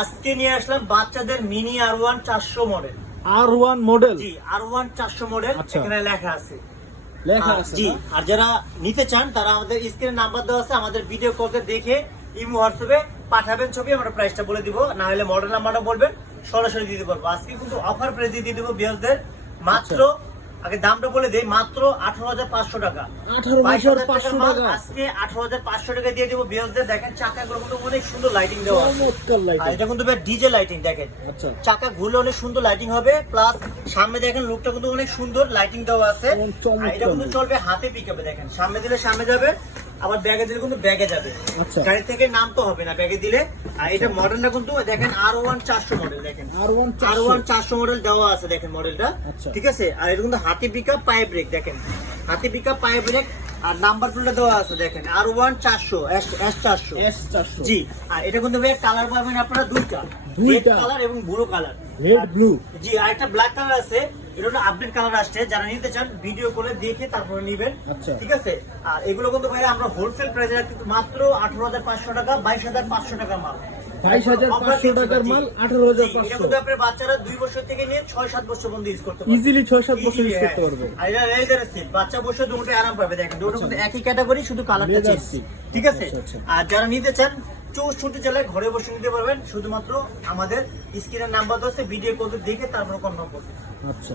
আজকে নিয়ে আসলাম বাচ্চাদের mini R1 400 model. R1 model? জি, R1 400 মডেল। আচ্ছা। এখানে লেখা আছে। লেখা আছে জি, না? আর যারা নিতে চান তারা আমাদের স্ক্রিনে নাম্বার দেওয়া আছে, আমাদের ভিডিও কল দেখে ইমো হোয়াটসঅ্যাপে পাঠাবেন ছবি, আমরা প্রাইসটা বলে দিব, না হলে মডেল নাম্বারটা বলবেন, সরাসরি দিতে পারবো। আজকে কিন্তু অফার প্রাইস দিয়ে দিব বিয়ারদের মাত্র, আগে দামটা বলে দেই, মাত্র 18,500 টাকা। 18,500 টাকা আজকে 18,500 টাকা দিয়ে দিব বিয়ারদের। দেখেন চাকাগুলো কিন্তু অনেক সুন্দর লাইটিং দেওয়া আছে। চমৎকার আর লাইটিং। এটা কিন্তু ডিজে লাইটিং দেখেন। আচ্ছা, চাকা ঘুরলে অনেক সুন্দর লাইটিং হবে, প্লাস সামনে দেখেন লুকটা কিন্তু অনেক সুন্দর লাইটিং দেওয়া আছে। চমৎকার। আর এটা কিন্তু চলবে হাতে পিকআপে, দেখেন সামনে দিলে সামনে যাবে, আবার ব্যাগে দিলে কিন্তু ব্যাগে যাবে। আচ্ছা। গাড়ি থেকে নামতে হবে না ব্যাগে দিলে। আর এটা মডেলটা কিন্তু দেখেন R1 400 মডেল, দেখেন R1 R1 400 মডেল দেওয়া আছে, দেখেন মডেলটা। আচ্ছা। ঠিক আছে, আর এটা কিন্তু হাতে পিকআপ পায়ে ব্রেক, দেখেন হাতে পিকআপ পায়ে ব্রেক, আর নাম্বার প্লেটটা দেওয়া আছে দেখেন R1 400 S400। S400। জি, আর এটা কিন্তু ভাই কালার পাবেন আপনারা দুইটা, রেড কালার এবং ব্লু কালার। Red blue. জি, আর একটা ব্ল্যাক কালার আছে, এটা হলো আপডেট কালার আসছে। যারা নিতে চান ভিডিও করে দেখে তারপরে নেবেন। আচ্ছা। ঠিক আছে, আর এগুলো কিন্তু ভাই আমরা হোলসেল প্রাইসে রাখছি মাত্র 18,500 টাকা, 22,500 টাকার মাল। 22,500 টাকার মাল 18,500। এটা কিন্তু আপনার বাচ্চারা 2 বছর থেকে নিয়ে 6-7 বছর পর্যন্ত ইউজ করতে পারবে। ইজিলি 6-7 বছর ইউজ Easily, করতে পারবে। আর এটা লেদার সিট, বাচ্চা বসে দুটোই আরাম পাবে। দেখেন দুটো কিন্তু একই ক্যাটাগরি, শুধু কালারটা Leather চেঞ্জ। seat। ঠিক আছে, আচ্ছা, আচ্ছা। আর যারা নিতে চান 64 জেলায় ঘরে বসে নিতে পারবেন, শুধুমাত্র আমাদের স্ক্রিনের নাম্বার আছে, ভিডিও কল দেখে তারপর কনফার্ম করবেন। আচ্ছা।